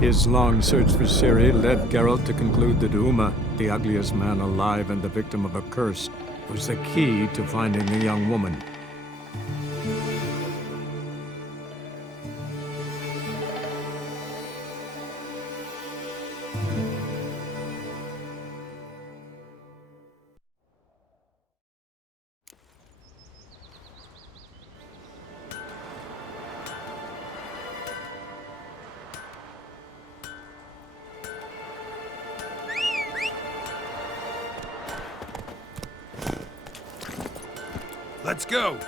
His long search for Ciri led Geralt to conclude that Uma, the ugliest man alive and the victim of a curse, was the key to finding the young woman. Let's go!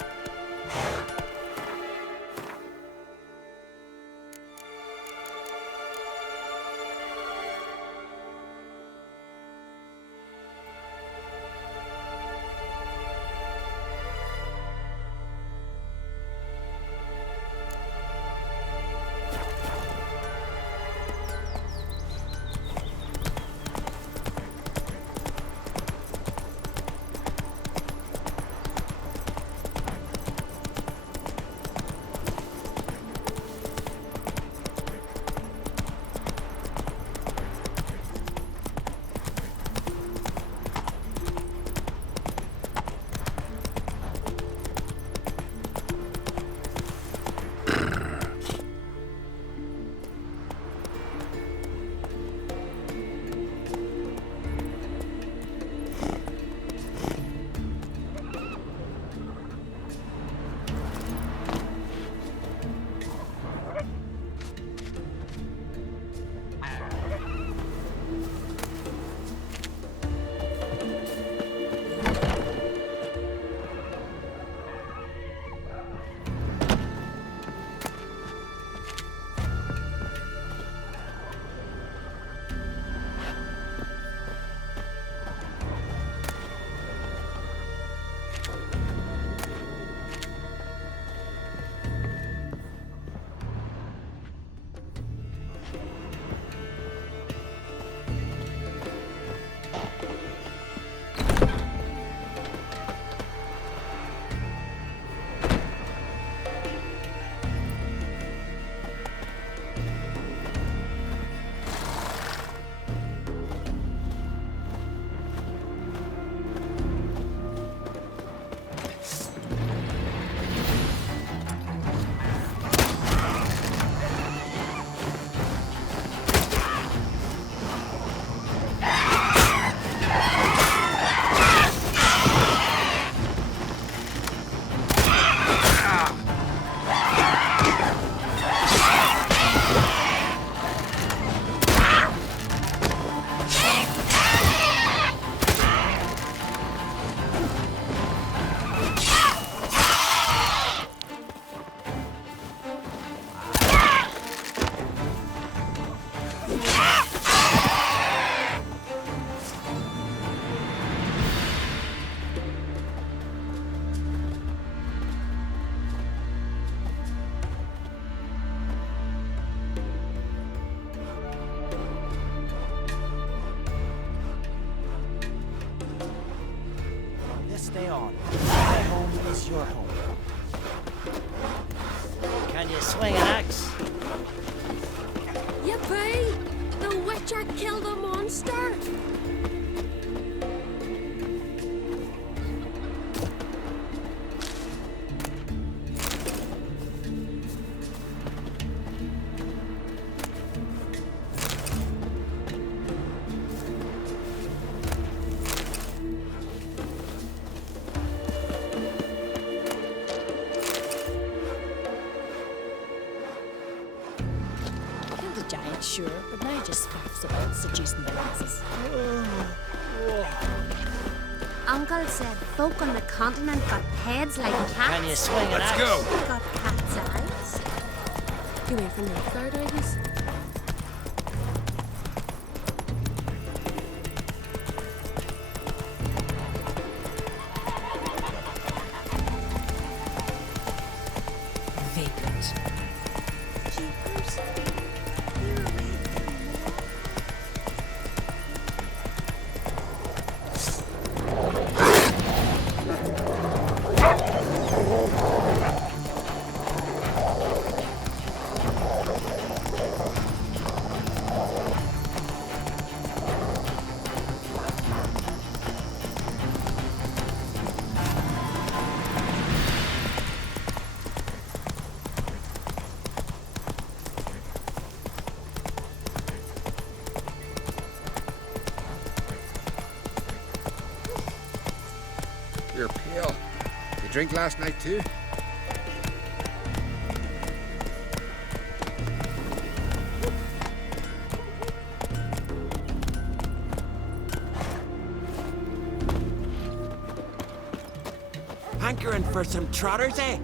Stay on. My home is your home. Can you swing an axe? Yippee! The Witcher killed a monster! Giant, sure, but now he just faffs about seducing the lasses. Uncle said folk on the continent got heads like cats. Can you swing an Let's axe? go! Got cat's eyes. You went from Nilfgaard, Iris? Vagrant. Jeepers. You're a red drink last night too? Hankering for some trotters, eh?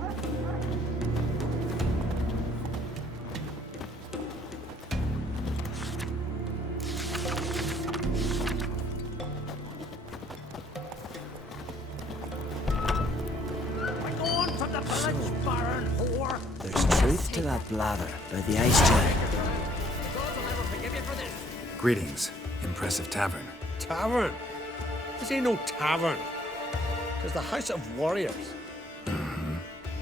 There's truth to that blather by the ice giant. Greetings. Impressive tavern. Tavern? This ain't no tavern. It's the House of Warriors.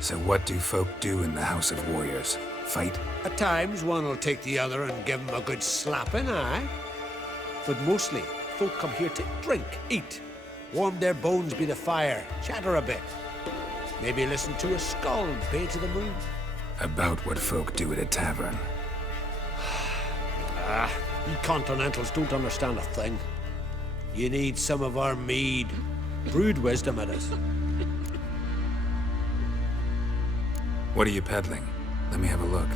So what do folk do in the House of Warriors? Fight? At times, one will take the other and give him a good slapping, aye? But mostly, folk come here to drink, eat, warm their bones by the fire, chatter a bit. Maybe listen to a skald bay to the moon. About what folk do at a tavern. You continentals don't understand a thing. You need some of our mead. Brewed wisdom it is. What are you peddling? Let me have a look.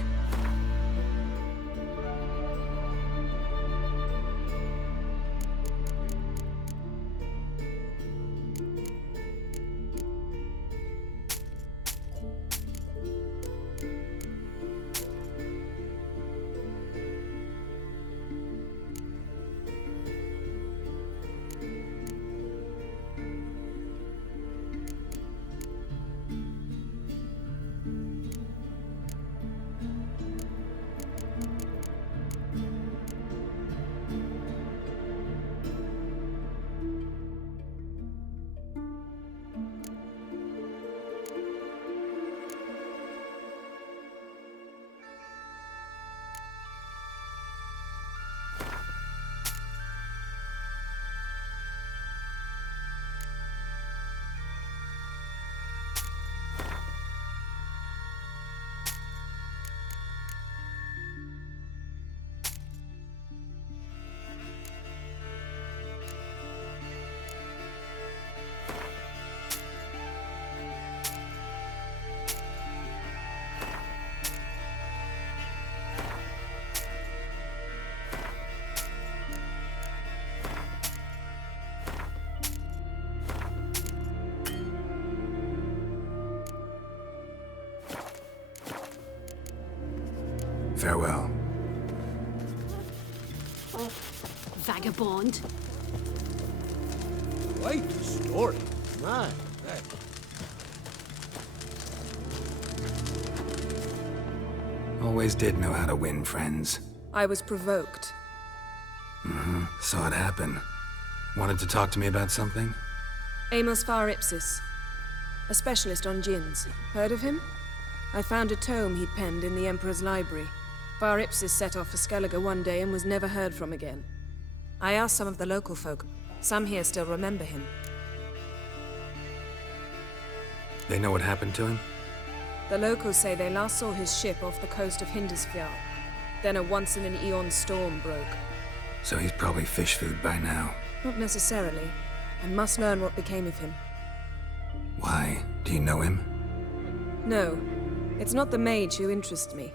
Farewell. Vagabond. Quite a story. Aye. Always did know how to win friends. I was provoked. Saw it happen. Wanted to talk to me about something? Amos Far Ipsis, a specialist on djinns. Heard of him? I found a tome he'd penned in the Emperor's library. Far Ipsis set off for Skellige one day and was never heard from again. I asked some of the local folk. Some here still remember him. They know what happened to him? The locals say they last saw his ship off the coast of Hindisfjall. Then a once-in-an-eon storm broke. So he's probably fish food by now. Not necessarily. I must learn what became of him. Why? Do you know him? No, it's not the mage who interests me.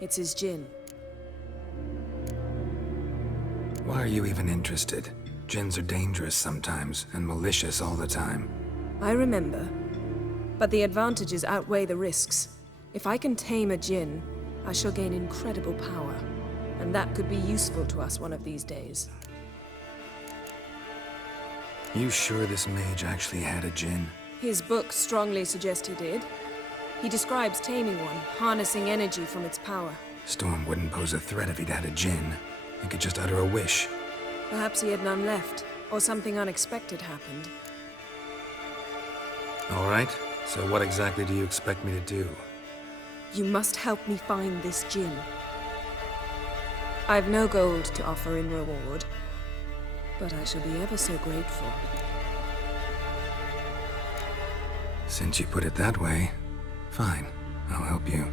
It's his djinn. Why are you even interested? Djinns are dangerous sometimes, and malicious all the time. I remember. But the advantages outweigh the risks. If I can tame a djinn, I shall gain incredible power. And that could be useful to us one of these days. You sure this mage actually had a djinn? His books strongly suggest he did. He describes taming one, harnessing energy from its power. Storm wouldn't pose a threat if he'd had a djinn. He could just utter a wish. Perhaps he had none left, or something unexpected happened. All right, so what exactly do you expect me to do? You must help me find this djinn. I've no gold to offer in reward, but I shall be ever so grateful. Since you put it that way, fine. I'll help you.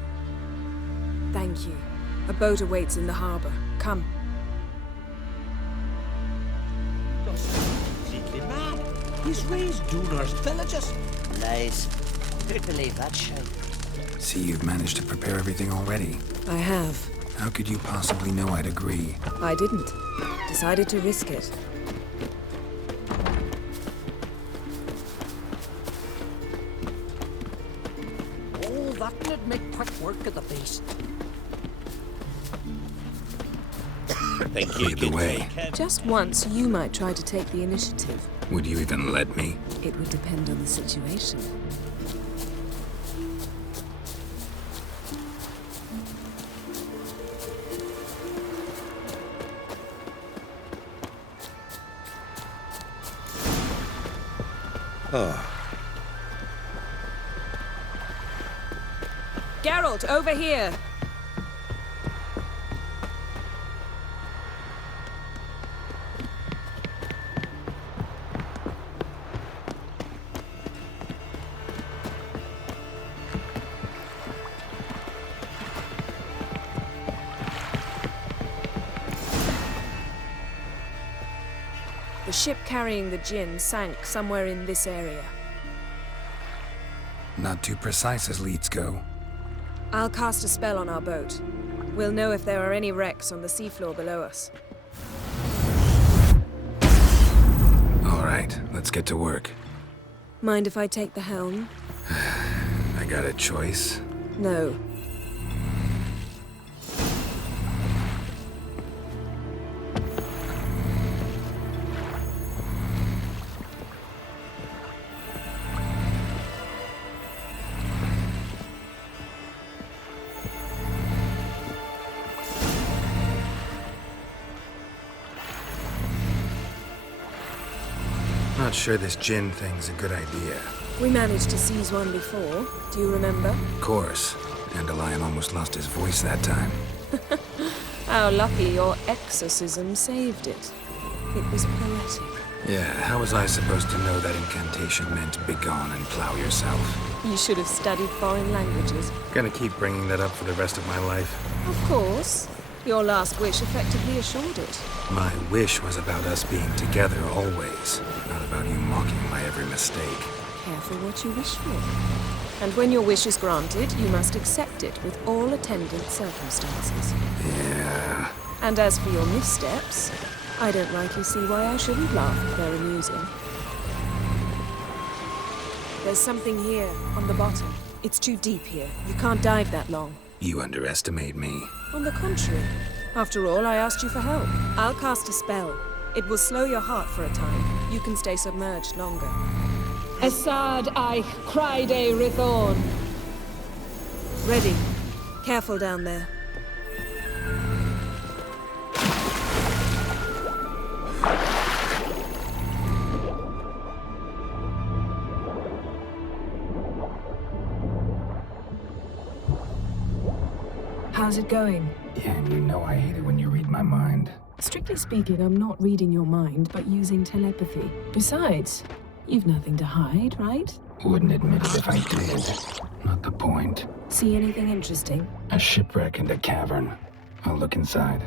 Thank you. A boat awaits in the harbor. Come. Completely mad. He's raised Dunar's villagers. Lies. Don't believe that shit. See, you've managed to prepare everything already. I have. How could you possibly know I'd agree? I didn't. Decided to risk it. Oh, that would make quick work of the beast. Think you Lead the could way. take him? Just once, you might try to take the initiative. Would you even let me? It would depend on the situation. Geralt, over here! The ship carrying the Jinn sank somewhere in this area. Not too precise as leads go. I'll cast a spell on our boat. We'll know if there are any wrecks on the seafloor below us. All right, let's get to work. Mind if I take the helm? I got a choice. No. Not sure this Jinn thing's a good idea. We managed to seize one before. Do you remember? Of course. Dandelion almost lost his voice that time. How lucky your exorcism saved it. It was poetic. Yeah, how was I supposed to know that incantation meant begone and plow yourself? You should have studied foreign languages. Gonna keep bringing that up for the rest of my life. Of course. Your last wish effectively assured it. My wish was about us being together always, not about you mocking my every mistake. Careful what you wish for. And when your wish is granted, you must accept it with all attendant circumstances. Yeah. And as for your missteps, I don't rightly see why I shouldn't laugh if they're amusing. There's something here, on the bottom. It's too deep here. You can't dive that long. You underestimate me. On the contrary. After all, I asked you for help. I'll cast a spell. It will slow your heart for a time. You can stay submerged longer. Assad Eich Cryde Rithorn. Ready. Careful down there. How's it going? Yeah, and you know I hate it when you read my mind. Strictly speaking, I'm not reading your mind, but using telepathy. Besides, you've nothing to hide, right? Wouldn't admit it if I did. Not the point. See anything interesting? A shipwreck and a cavern. I'll look inside.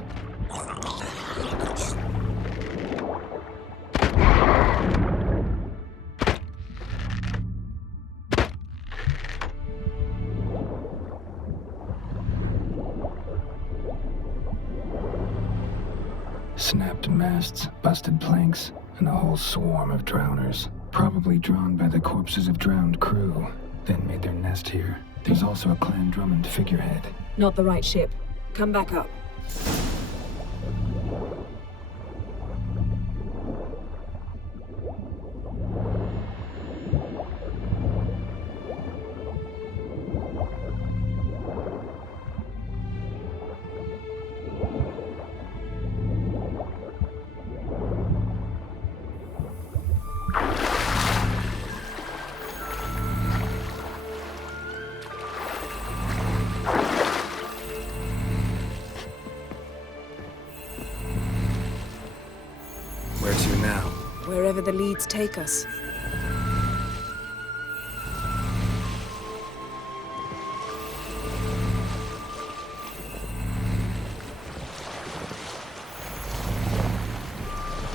Snapped masts, busted planks, and a whole swarm of drowners. Probably drawn by the corpses of drowned crew, then made their nest here. There's also a Clan Drummond figurehead. Not the right ship. Come back up. Where to now? Wherever the leads take us.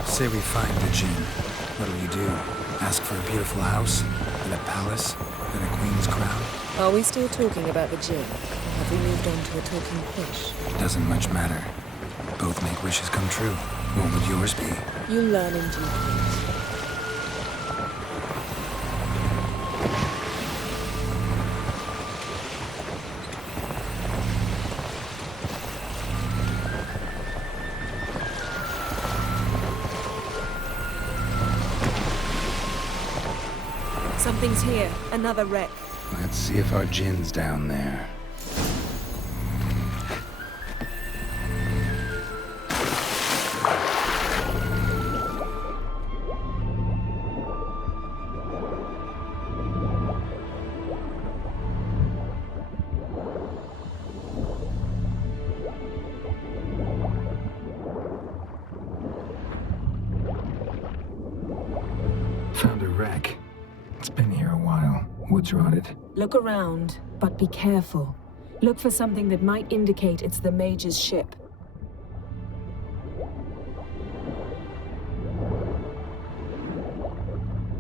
Say we find the Jinn. What'll you do? Ask for a beautiful house? And a palace? than a queen's crown? Are we still talking about the gin? Or have we moved on to a talking fish? Doesn't much matter. Both make wishes come true. What would yours be? You learn in due course. Something's here. Another wreck. Let's see if our gin's down there. Found a wreck. It's been here a while. Wood's rotted. Look around, but be careful. Look for something that might indicate it's the Mage's ship.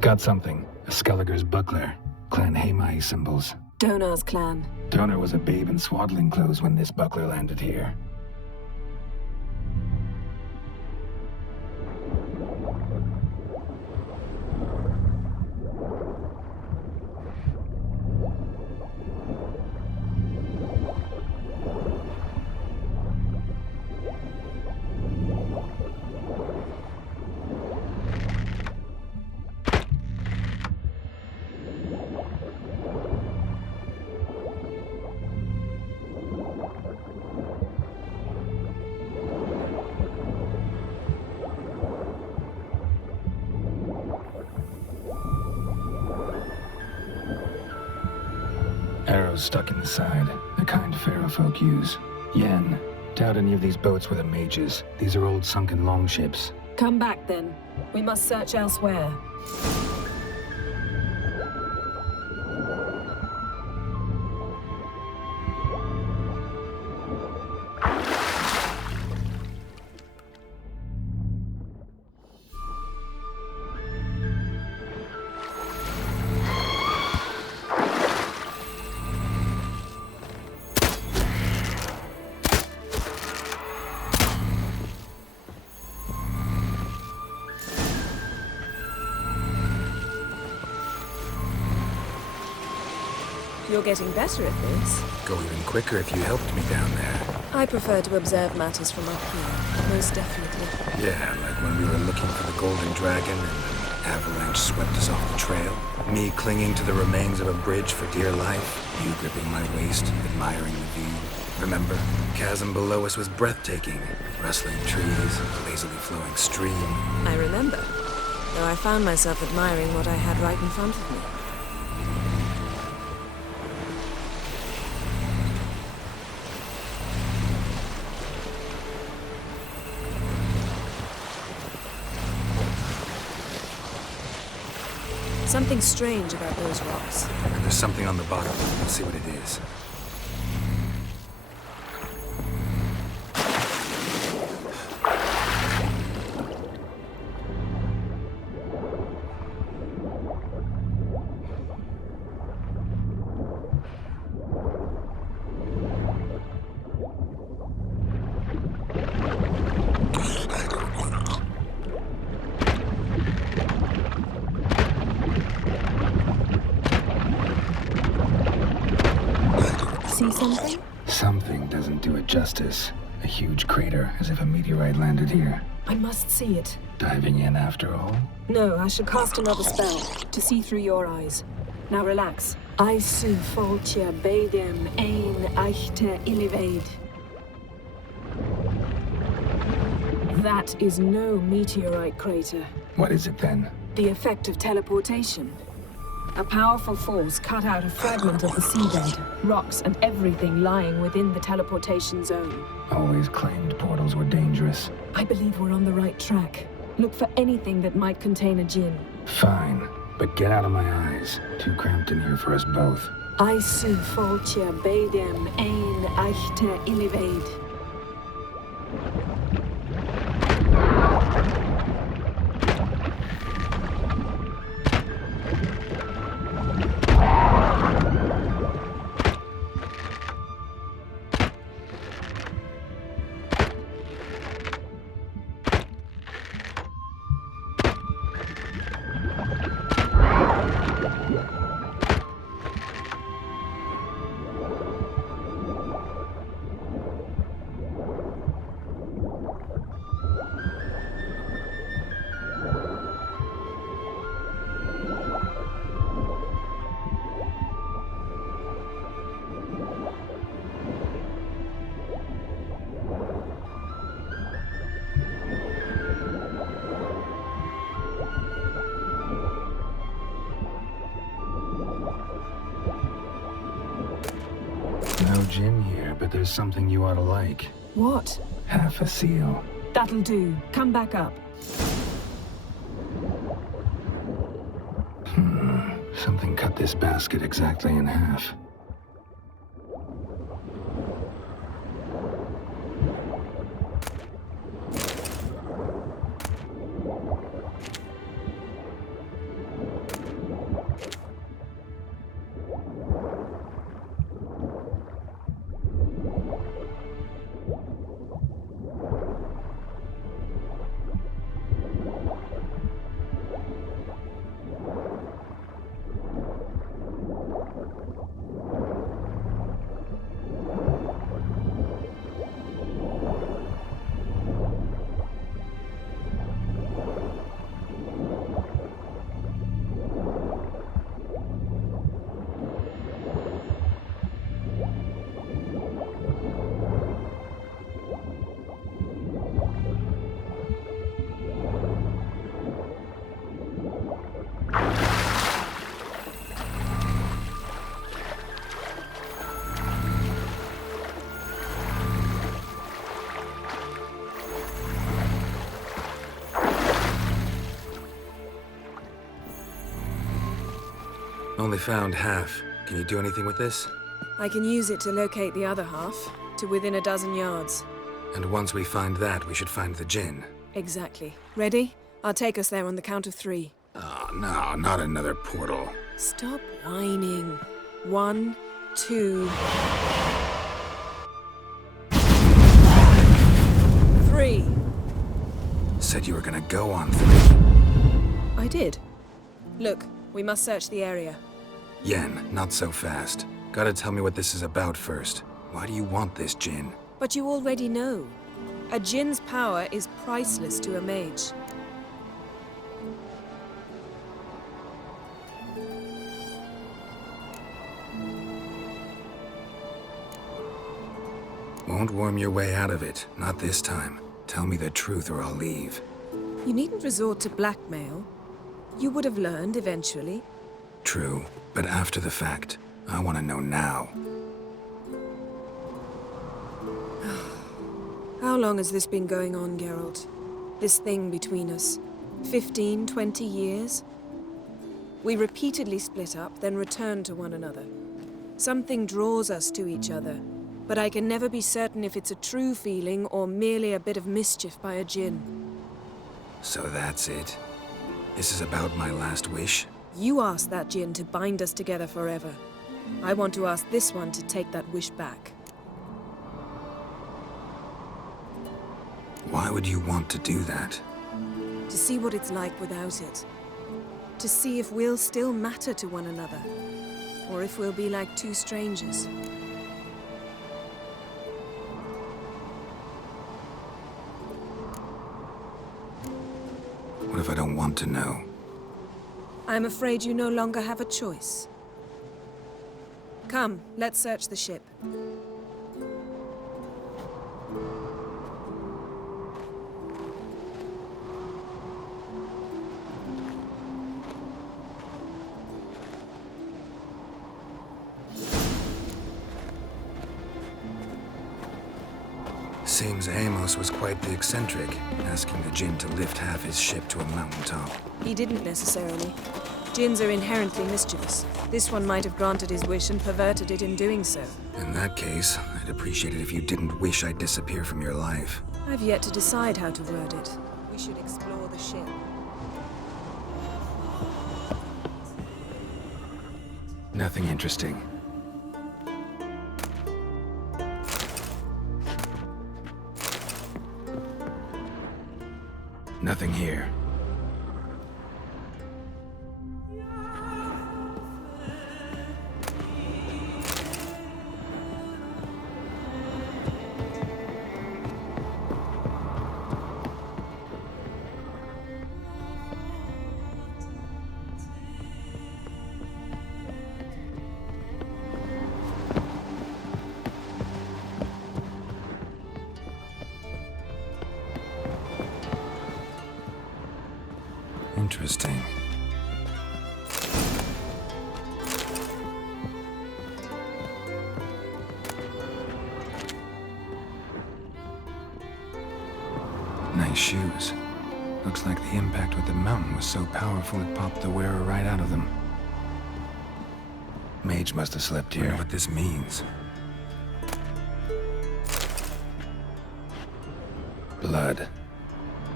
Got something. A Skelliger's buckler. Clan Hamai symbols. Donar's clan. Donar was a babe in swaddling clothes when this buckler landed here. Arrows stuck in the side, the kind Pharaoh folk use. Yen, doubt any of these boats were the Mage's. These are old sunken longships. Come back then. We must search elsewhere. You're getting better at this. Go even quicker if you helped me down there. I prefer to observe matters from up here, most definitely. Yeah, like when we were looking for the Golden Dragon and an avalanche swept us off the trail. Me clinging to the remains of a bridge for dear life. You gripping my waist, admiring the view. Remember? The chasm below us was breathtaking. Rustling trees, a lazily flowing stream. I remember, though I found myself admiring what I had right in front of me. Something strange about those rocks. And there's something on the bottom. Let's see what it is. See something? Something doesn't do it justice. A huge crater, as if a meteorite landed here. I must see it. Diving in after all? No, I shall cast another spell, to see through your eyes. Now relax. Aisu foltia beidem ein eichte ilivaid. That is no meteorite crater. What is it then? The effect of teleportation. A powerful force cut out a fragment of the seabed, rocks and everything lying within the teleportation zone. Always claimed portals were dangerous. I believe we're on the right track. Look for anything that might contain a djinn. Fine, but get out of my eyes. Too cramped in here for us both. Aisu foltia beidem ein eichte ilivaid. but there's something you ought to like. What? Half a seal. That'll do. Come back up. Something cut this basket exactly in half. Only found half. Can you do anything with this? I can use it to locate the other half, to within a dozen yards. And once we find that, we should find the Jinn. Exactly. Ready? I'll take us there on the count of 3. Oh, no, not another portal. Stop whining. 1, 2... 3. Said you were gonna go on 3. I did. Look, we must search the area. Yen, not so fast. Gotta tell me what this is about first. Why do you want this Jinn? But you already know. A Jinn's power is priceless to a mage. Won't worm your way out of it. Not this time. Tell me the truth or I'll leave. You needn't resort to blackmail. You would have learned eventually. True, but after the fact. I want to know now. How long has this been going on, Geralt? This thing between us? 15, 20 years? We repeatedly split up, then returned to one another. Something draws us to each other, but I can never be certain if it's a true feeling or merely a bit of mischief by a Jinn. So that's it? This is about my last wish? You asked that Jinn to bind us together forever. I want to ask this one to take that wish back. Why would you want to do that? To see what it's like without it. To see if we'll still matter to one another. Or if we'll be like two strangers. What if I don't want to know? I'm afraid you no longer have a choice. Come, let's search the ship. Seems Amos was quite the eccentric, asking the Jinn to lift half his ship to a mountaintop. He didn't necessarily. Jinns are inherently mischievous. This one might have granted his wish and perverted it in doing so. In that case, I'd appreciate it if you didn't wish I'd disappear from your life. I've yet to decide how to word it. We should explore the ship. Nothing interesting. Nothing here. Interesting. Nice shoes. Looks like the impact with the mountain was so powerful it popped the wearer right out of them. Mage must have slept here. Wonder what this means. Blood.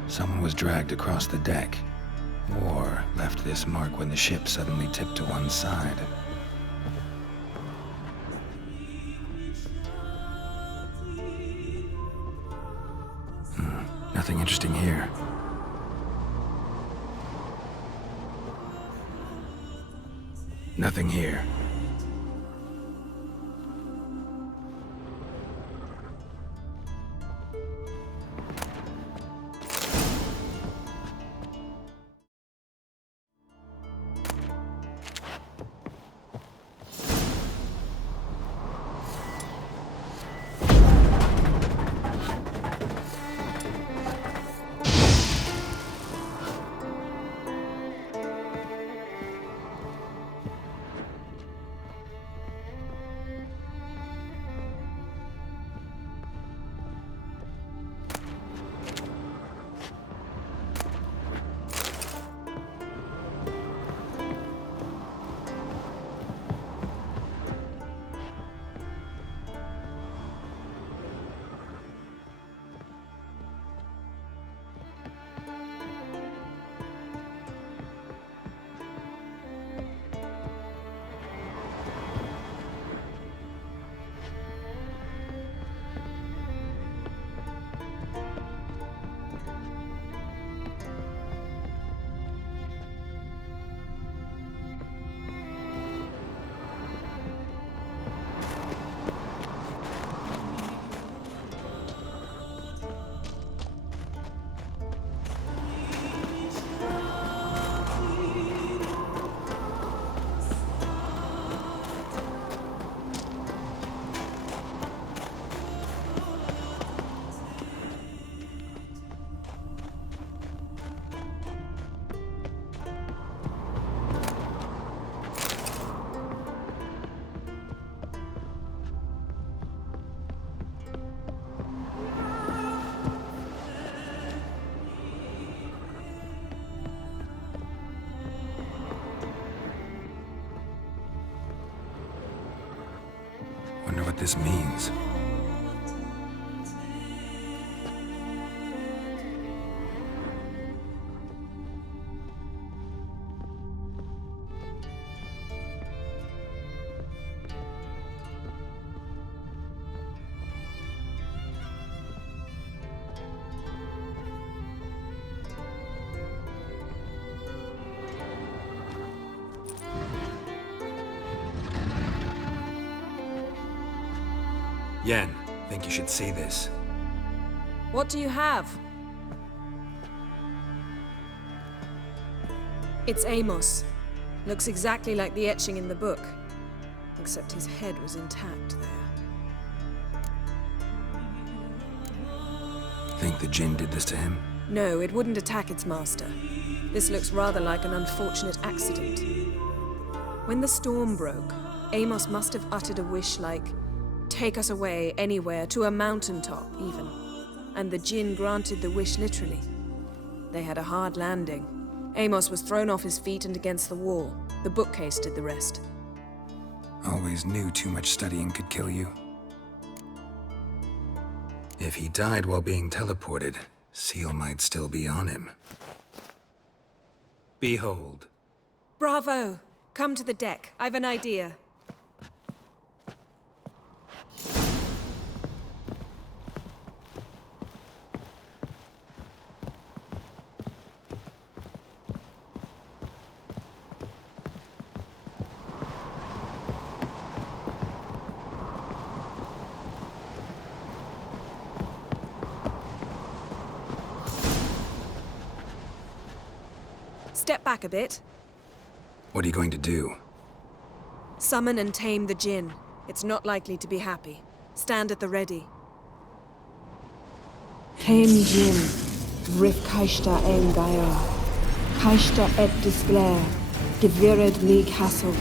Someone was dragged across the deck. Or left this mark when the ship suddenly tipped to one side. Nothing interesting here. Nothing here. Wonder what this means. Yen, think you should see this. What do you have? It's Amos. Looks exactly like the etching in the book. Except his head was intact there. Think the Jinn did this to him? No, it wouldn't attack its master. This looks rather like an unfortunate accident. When the storm broke, Amos must have uttered a wish like, "Take us away, anywhere, to a mountaintop, even." And the Jinn granted the wish literally. They had a hard landing. Amos was thrown off his feet and against the wall. The bookcase did the rest. Always knew too much studying could kill you. If he died while being teleported, Seal might still be on him. Behold. Bravo! Come to the deck. I've an idea. Step back a bit. What are you going to do? Summon and tame the Jinn. It's not likely to be happy. Stand at the ready. Tame Jinn, Rif Kaishta en Gaia, Kaishta et Disglair, Gevired me Castle.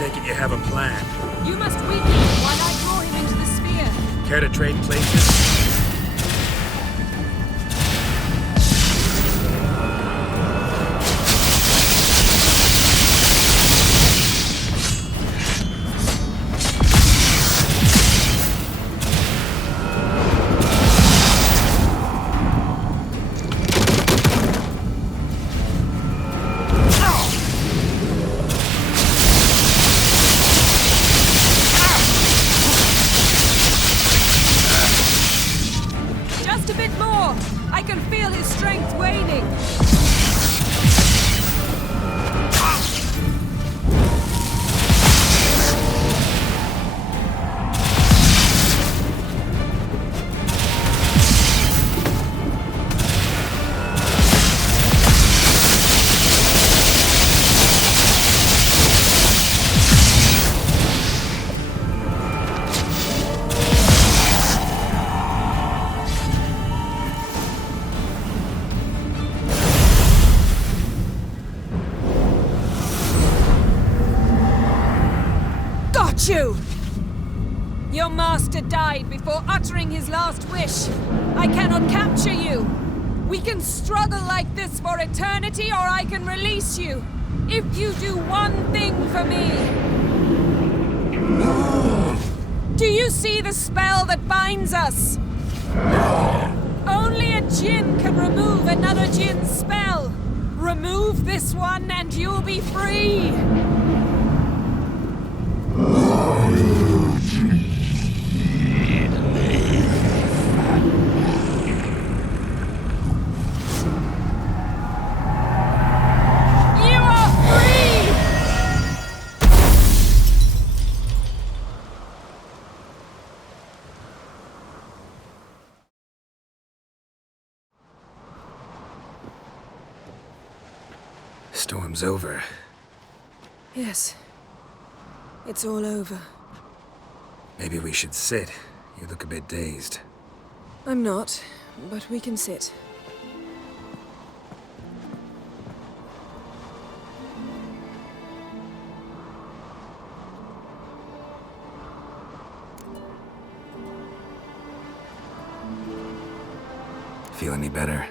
take it you have a plan. You must weaken him while I draw him into the sphere. Care to trade places? Just a bit more! I can feel his strength waning! You! Your master died before uttering his last wish. I cannot capture you. We can struggle like this for eternity, or I can release you. If you do one thing for me. Do you see the spell that binds us? Only a djinn can remove another djinn's spell. Remove this one and you'll be free. Storm's over. Yes. It's all over. Maybe we should sit. You look a bit dazed. I'm not, but we can sit. Feel any better?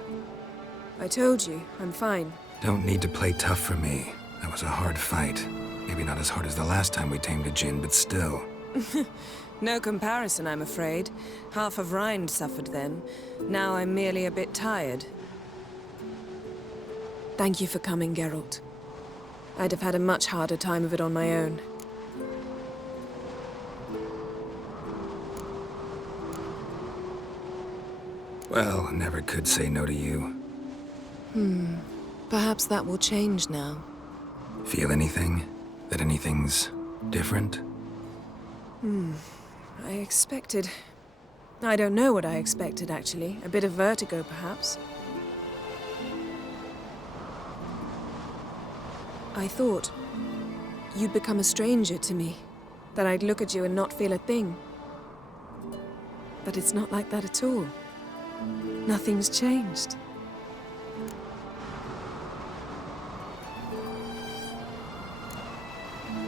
I told you, I'm fine. Don't need to play tough for me. That was a hard fight. Maybe not as hard as the last time we tamed a djinn, but still. No comparison, I'm afraid. Half of Rind suffered then. Now I'm merely a bit tired. Thank you for coming, Geralt. I'd have had a much harder time of it on my own. Well, never could say no to you. Perhaps that will change now. Feel anything? That anything's different? I expected... I don't know what I expected, actually. A bit of vertigo, perhaps. I thought you'd become a stranger to me. That I'd look at you and not feel a thing. But it's not like that at all. Nothing's changed.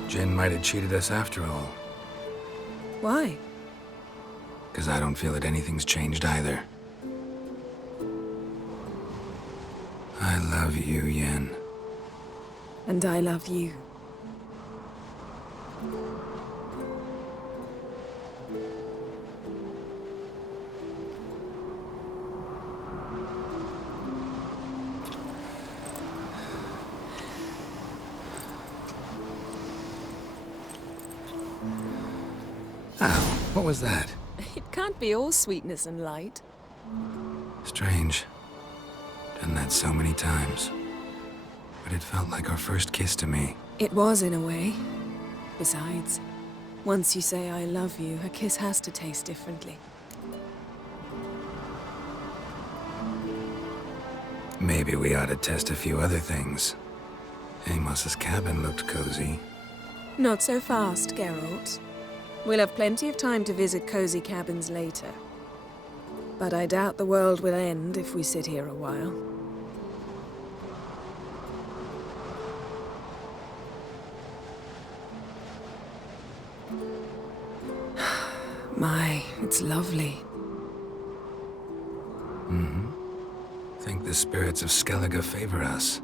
Jinn might have cheated us after all. Why? 'Cause I don't feel that anything's changed either. I love you, Yen. And I love you. Ow, what was that? It can't be all sweetness and light. Strange. Done that so many times. But it felt like our first kiss to me. It was, in a way. Besides, once you say I love you, a kiss has to taste differently. Maybe we ought to test a few other things. Amos's cabin looked cozy. Not so fast, Geralt. We'll have plenty of time to visit cozy cabins later. But I doubt the world will end if we sit here a while. My, it's lovely. Think the spirits of Skellige favor us.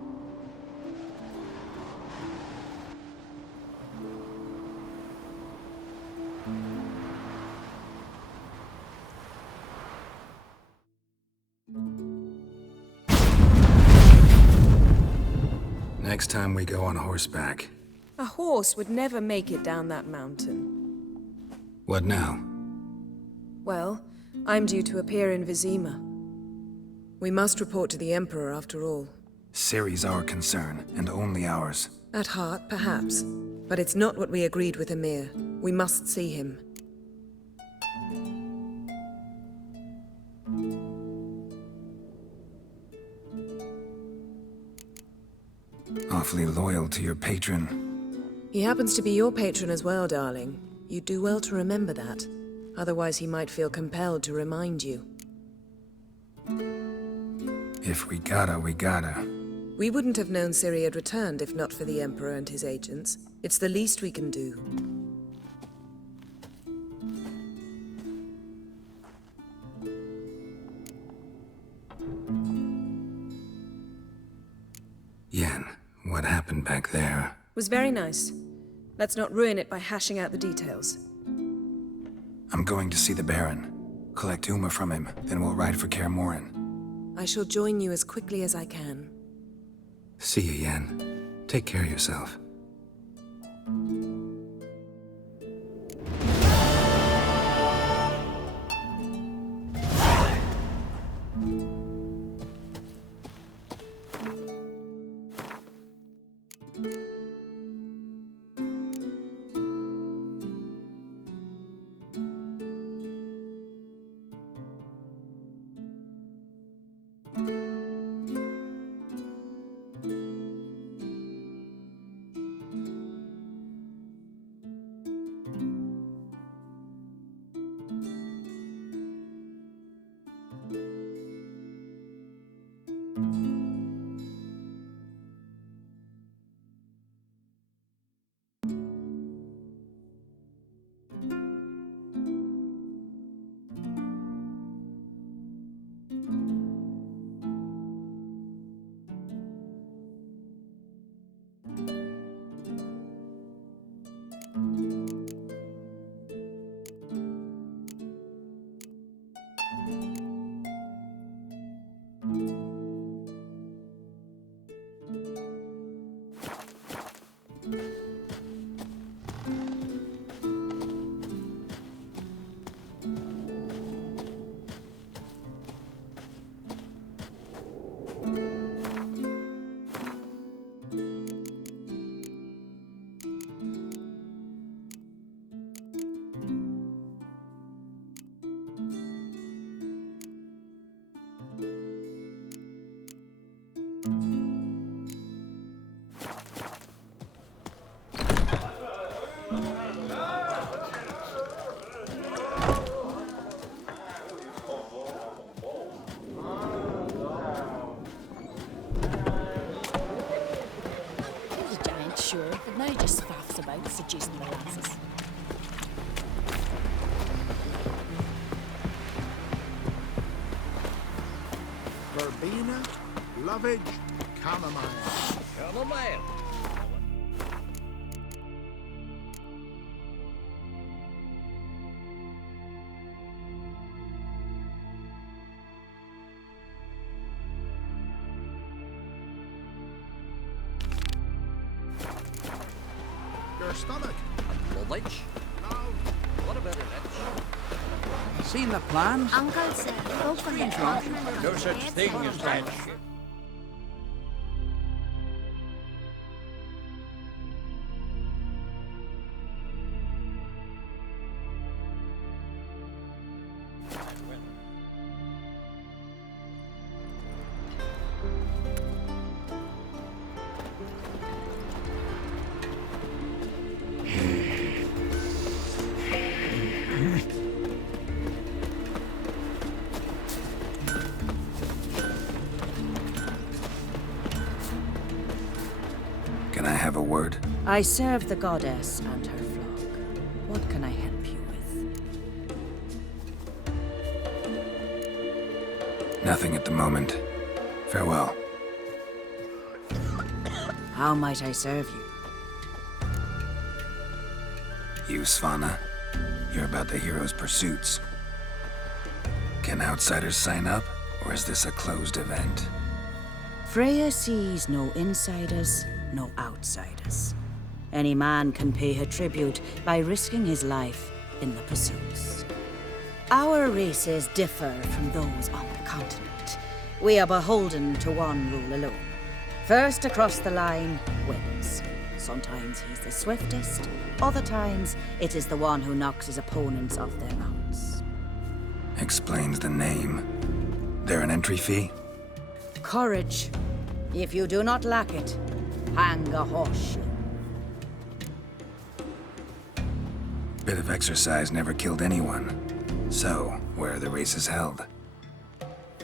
Next time we go on horseback. A horse would never make it down that mountain. What now? Well, I'm due to appear in Vizima. We must report to the Emperor after all. Ciri's our concern, and only ours. At heart, perhaps. But it's not what we agreed with Emir. We must see him. Awfully loyal to your patron. He happens to be your patron as well, darling. You do well to remember that. Otherwise, he might feel compelled to remind you. If we gotta, we gotta. We wouldn't have known Ciri had returned if not for the Emperor and his agents. It's the least we can do. Yen, what happened back there? Was very nice. Let's not ruin it by hashing out the details. I'm going to see the Baron. Collect Uma from him, then we'll ride for Kaer Morhen. I shall join you as quickly as I can. See you, Yen. Take care of yourself. Sure, but now just faffs about seducing the lasses. Verbena, lovage, chamomile. Chamomile. Your stomach. Lich? No. What about a lich? Seen the plans? Uncle said folk on the continent got No such heads thing full as of that drowners. shit. Can I have a word? I serve the goddess and her flock. What can I help you with? Nothing at the moment. Farewell. How might I serve you? You, Svanna. You're about the hero's pursuits. Can outsiders sign up, or is this a closed event? Freya sees no insiders, no outsiders. Any man can pay her tribute by risking his life in the pursuits. Our races differ from those on the continent. We are beholden to one rule alone. First across the line wins. Sometimes he's the swiftest, other times it is the one who knocks his opponents off their mounts. Explains the name. There an entry fee? Courage. If you do not lack it, hang a horseshoe. Bit of exercise never killed anyone. So, where are the races held?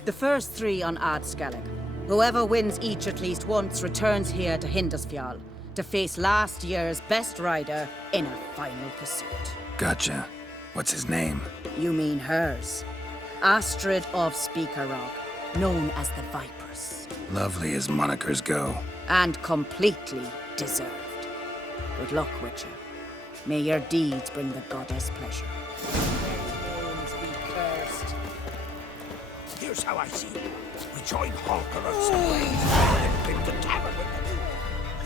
The first 3 on Adscalig. Whoever wins each at least once returns here to Hindisfjall to face last year's best rider in a final pursuit. Gotcha. What's his name? You mean hers. Astrid of Speakerog, known as the Vipress. Lovely as monikers go. And completely deserved. Good luck, Witcher. May your deeds bring the goddess pleasure. May your names be cursed. Here's how I see it. We join Halker of some ways and pick the tavern with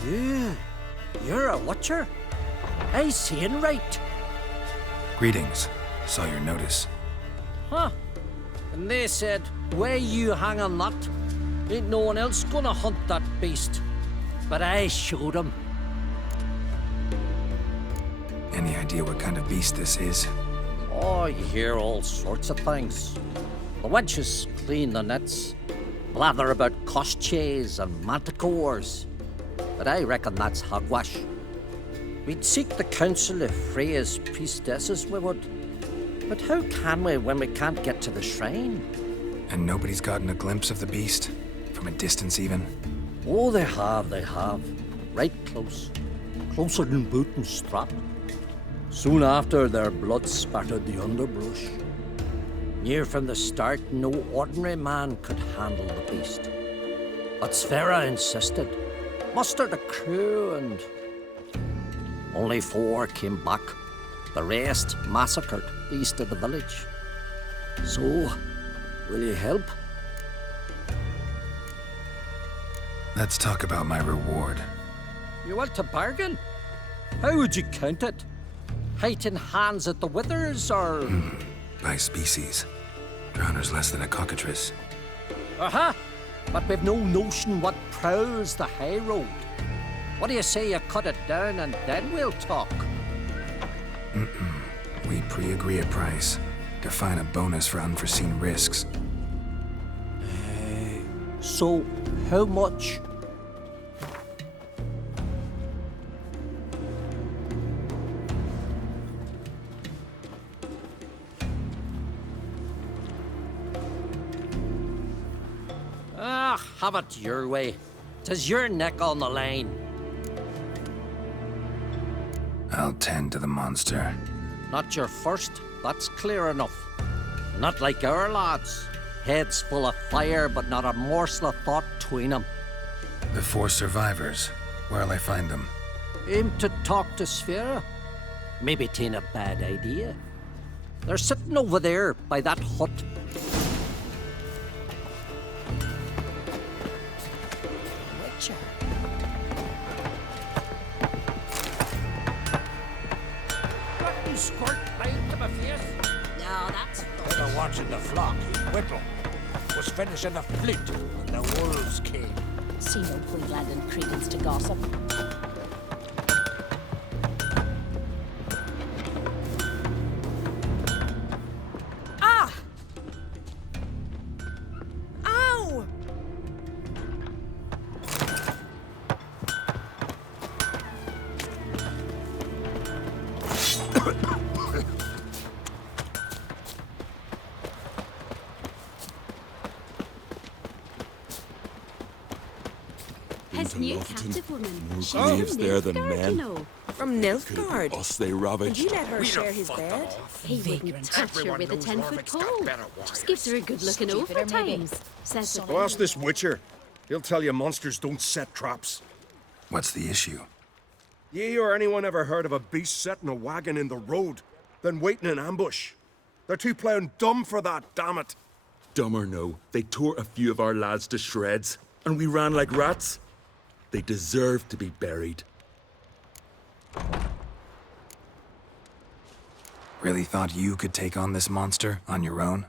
the Yeah, you're a watcher. I seeing right. Greetings. Saw your notice. Huh. And they said, where you hang on that? Ain't no one else gonna hunt that beast. But I showed him. Any idea what kind of beast this is? Oh, you hear all sorts of things. The wenches clean the nets, blather about koshchays and manticores. But I reckon that's hogwash. We'd seek the counsel of Freya's priestesses, we would. But how can we when we can't get to the shrine? And nobody's gotten a glimpse of the beast? From a distance, even? Oh, they have. Right close. Closer than boot and strap. Soon after, their blood spattered the underbrush. Near from the start, no ordinary man could handle the beast. But Sverre insisted. Mustered a crew and... only 4 came back. The rest massacred east of the village. So, will you help? Let's talk about my reward. You want to bargain? How would you count it? Height in hands at the withers, or...? By species. Drowner's less than a cockatrice. Aha! But we've no notion what prowls the high road. What do you say you cut it down and then we'll talk? We pre-agree a price. Define a bonus for unforeseen risks. So, how much? Have it your way. 'Tis your neck on the line. I'll tend to the monster. Not your first, that's clear enough. Not like our lads. Heads full of fire, but not a morsel of thought between them. The 4 survivors. Where'll I find them? Aim to talk to Sverre? Maybe 'tain't a bad idea. They're sitting over there by that hut. Witcher. Rotten squirt right to my face. No, that's... They were watching the flock. Whittle was finishing a flute when the wolves came. See no point lending credence to gossip. Ah! Ow! His new captive woman. She's graves in there than Nilfgaard, men. you know. From Nilfgaard. Us they And ravaged. you let her share his bed? He wouldn't touch her with a 10-foot pole. Just gives her a good looking over times, says the Well, ask this Witcher. He'll tell you monsters don't set traps. What's the issue? Ye or anyone ever heard of a beast setting a wagon in the road, then waiting in ambush? They're too plowing dumb for that, damn it. Dumb or no, they tore a few of our lads to shreds, and we ran like rats. They deserve to be buried. Really thought you could take on this monster on your own?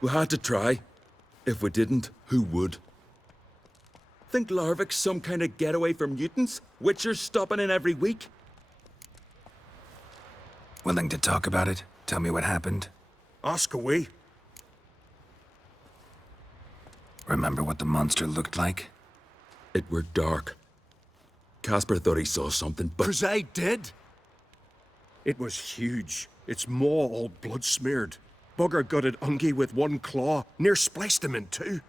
We had to try. If we didn't, who would? Think Larvik's some kind of getaway for mutants? Witchers stopping in every week? Willing to talk about it? Tell me what happened? Ask away. Remember what the monster looked like? It were dark. Casper thought he saw something, but... 'Cause I did. It was huge. Its maw all blood-smeared. Bugger gutted Ungi with one claw, near spliced him in two.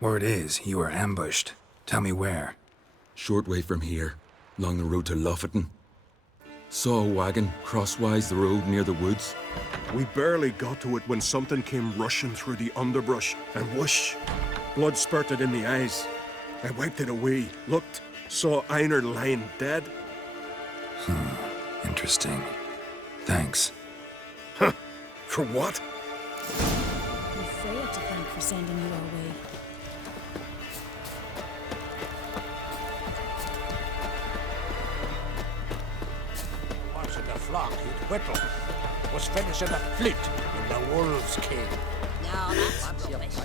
Word is, you were ambushed. Tell me where. Short way from here, along the road to Lofferton. Saw a wagon crosswise the road near the woods. We barely got to it when something came rushing through the underbrush, and whoosh! Blood spurted in the eyes. I wiped it away, looked, saw Einar lying dead. Interesting. Thanks. Huh? For what? We've Freya to thank for sending you our way. Once in the flock, he'd whittle. Was finishing the fleet when the wolves came. No, that's rubbish.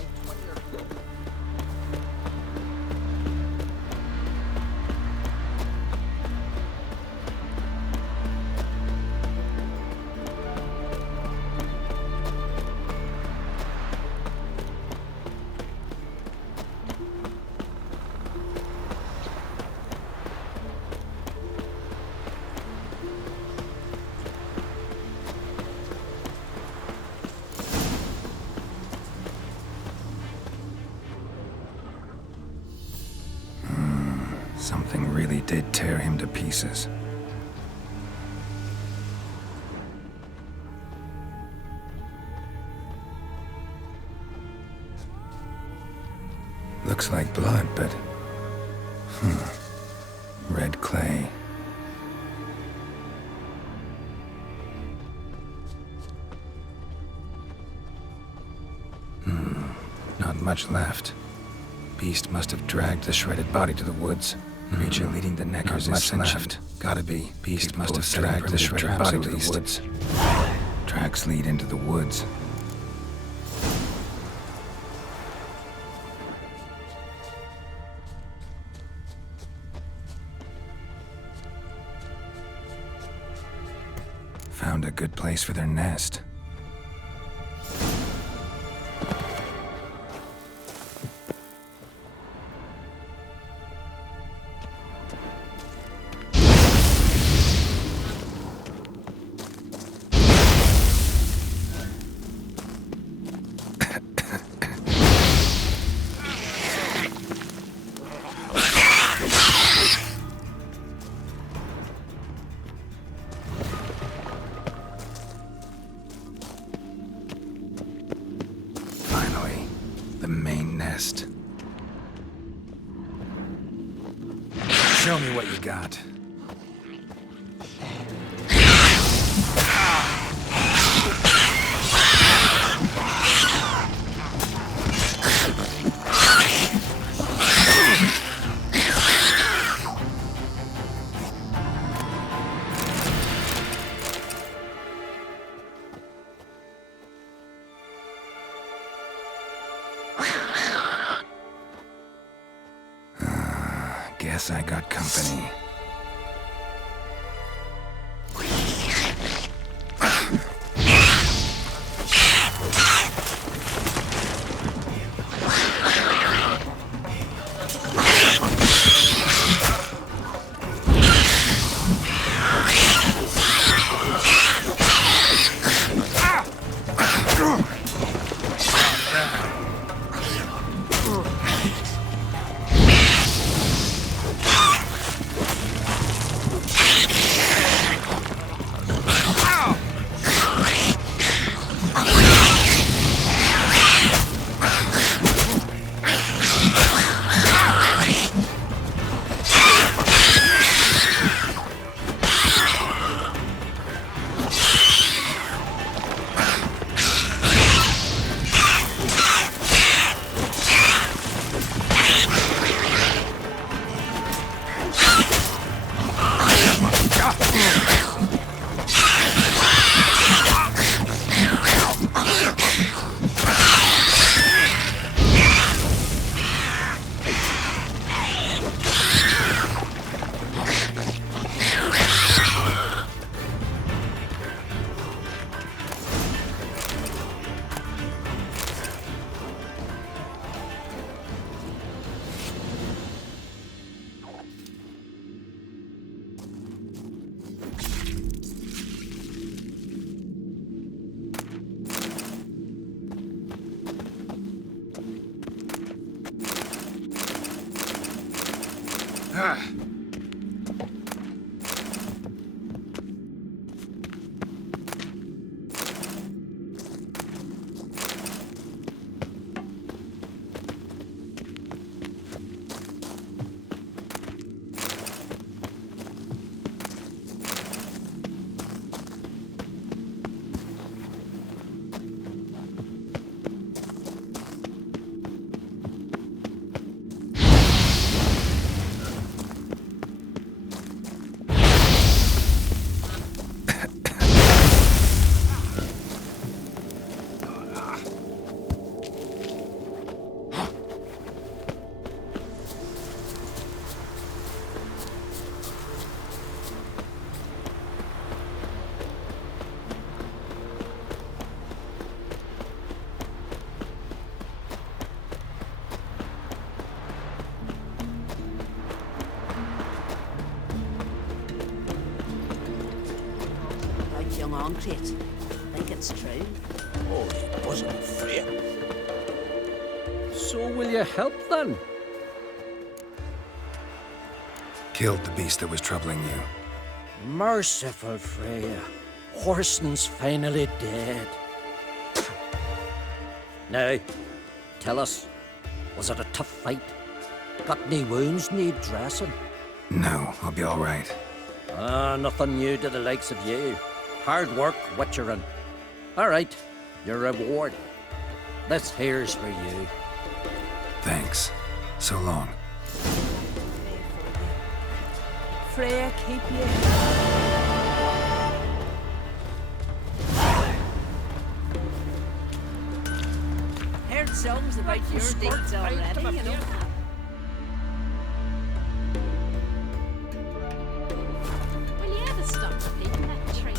Something really did tear him to pieces. Looks like blood, but... Red clay. Not much left. Beast must have dragged the shredded body to the woods. Creature leading the Neckers is left. Gotta be. Beast must have dragged the shredded body to the woods. Tracks lead into the woods. Found a good place for their nest. Show me what you got. Guess I got company. Young Ancrate. Think it's true. Oh, he wasn't afraid. So will you help then? Killed the beast that was troubling you. Merciful Freya. Whoreson's finally dead. Now, tell us, was it a tough fight? Got any wounds need dressing? No, I'll be all right. Nothing new to the likes of you. Hard work, witcherin'. All right, your reward. This here's for you. Thanks. So long. Freya, keep you. Heard songs about your deeds already, you know. Will you ever stop repeating that tree?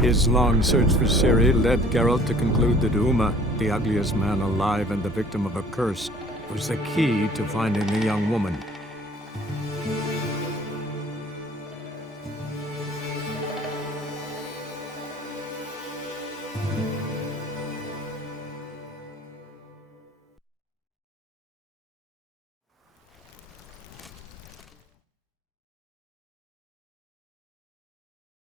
His long search for Ciri led Geralt to conclude that Uma, the ugliest man alive and the victim of a curse, was the key to finding the young woman.